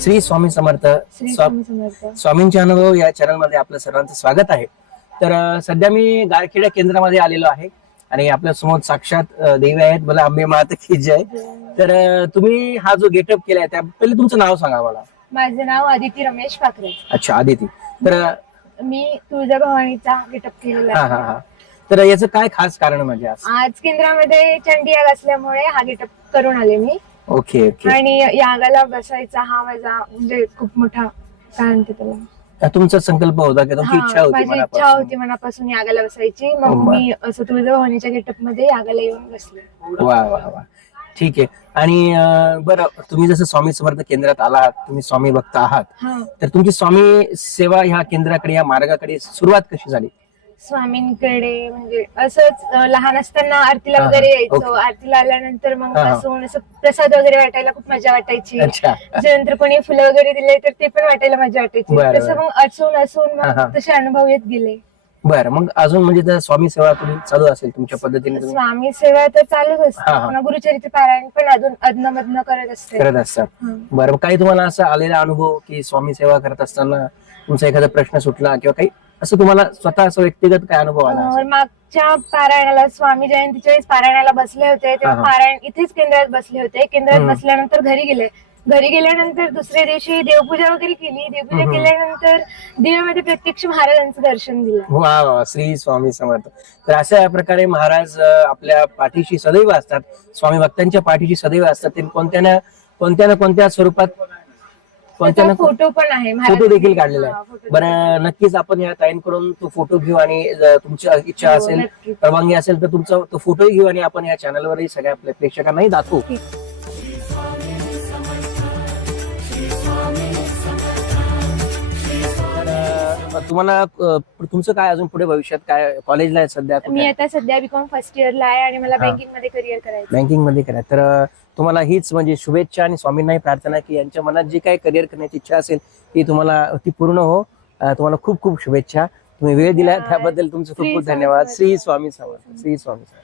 श्री स्वामी समर्थ श्री स्वा- स्वामी समर्थ. स्वामींचे अनुभव या चॅनलमध्ये आपलं सर्वांचं स्वागत आहे. तर अं, सध्या मी गारखेडा केंद्रामध्ये आलेलो आहे आणि आपल्यासमोर साक्षात अं, देवी आहेत. मला आंबे माता की जय. तर अं, तुम्ही हा जो गेटअप केलाय त्या पहिले तुमचं नाव सांगा मला. माझं नाव आदिती रमेश पाखरे. अच्छा आदिती. तर अं, मी तुळजाभवानीचा गेटअप केलेला हा हा हा. तर याचं काय खास कारण म्हणजे आज? आज केंद्रामध्ये चंडी याग असल्यामुळे हा गेटअप करून आले मी. Okay okay. आणि यागाला बसायचा हा माझा म्हणजे खूप मोठा काय म्हणते त्याला. तुमचा संकल्प होता की तुमची हा, इच्छा होती माझी इच्छा मनापासून. होती मनापासून यागाला बसायची. मग बर. मी असं तुळजाभवानीच्या गेटअपमध्ये यागाला येऊन बसले. वा वा वा. ठीक आहे. आणि अं, बरं तुम्ही जसं स्वामी समर्थ केंद्रात आलात तुम्ही स्वामी भक्त आहात. हा. तर तुमची स्वामी सेवा ह्या केंद्राकडे या मार्गाकडे सुरुवात कशी झाली? स्वामींकडे म्हणजे असंच लहान असताना आरतीला. वगैरे यायचो. आरतीला आल्यानंतर मग. बसून असं प्रसाद वगैरे वाटायला खूप मजा वाटायची अच्छा त्याच्यानंतर कोणी फुलं वगैरे दिले तर ते पण वाटायला मजा वाटायची बरं, तसं बरं. मग असून असून हा, हा. मग तसे अनुभव येत गेले बरं मग अजून म्हणजे स्वामी सेवा तुम्ही चालू असेल तुमच्या पद्धतीने तुम्ही स्वामी सेवा तर चालूच असते हा, हा. पुन्हा गुरुचरित्र पारायण पण अजून अदनमधन करत असते करत असतात हा. बरं मग काही तुम्हाला असं आलेला अनुभव की स्वामी सेवा करत असताना तुमचा एखादा प्रश्न सुटला किंवा काही असं तुम्हाला स्वतः असं व्यक्तिगत काय अनुभव आला? मागच्या पारायणाला स्वामी जयंतीच्या वेळेस पारायणाला बसले होते तेव्हा. पारायण इथेच केंद्रात बसले होते केंद्रात. बसल्यानंतर घरी गेले घरी गेल्यानंतर दुसऱ्या दिवशी देवपूजा वगैरे केली देवपूजा. केल्यानंतर दिव्यामध्ये प्रत्यक्ष महाराजांचं दर्शन दिलं वा वा श्री स्वामी समर्थ तर अशा प्रकारे महाराज आपल्या पाठीशी सदैव असतात स्वामी भक्तांच्या पाठीशी सदैव असतात ते कोणत्या ना कोणत्या ना कोणत्या स्वरूपात फोटो पण आहे फोटो महाराजांनी- देखील काढलेला हा, आहे फोटो बरं नक्कीच आपण या ताईंकडून तो फोटो घेऊ आणि जर तुमची इच्छा हो, असेल. परवानगी असेल तर तुमचा तो फोटोही घेऊ आणि आपण या चॅनलवरही सगळ्या आपल्या प्रेक्षकांनाही दाखवू ठीक. तुम्हाला अं, तुमचं काय अजून पुढे भविष्यात? काय कॉलेजला आहे सध्या मी आता सध्या बीकॉम फर्स्ट इयरला आहे आणि मला हा. बँकिंगमध्ये करिअर करायचं. बँकिंगमध्ये करा. तर अं, तुम्हाला हीच म्हणजे शुभेच्छा आणि स्वामींनाही प्रार्थना की यांच्या मनात जी काही करिअर करण्याची इच्छा असेल ती तुम्हाला ती पूर्ण हो. अं, तुम्हाला खूप खूप शुभेच्छा. तुम्ही वेळ दिला धन्यवाद. त्याबद्दल तुमचे खूप श्री खूप स्वामी धन्यवाद. समर्थ. श्री स्वामी समर्थ. श्री स्वामी समर्थ.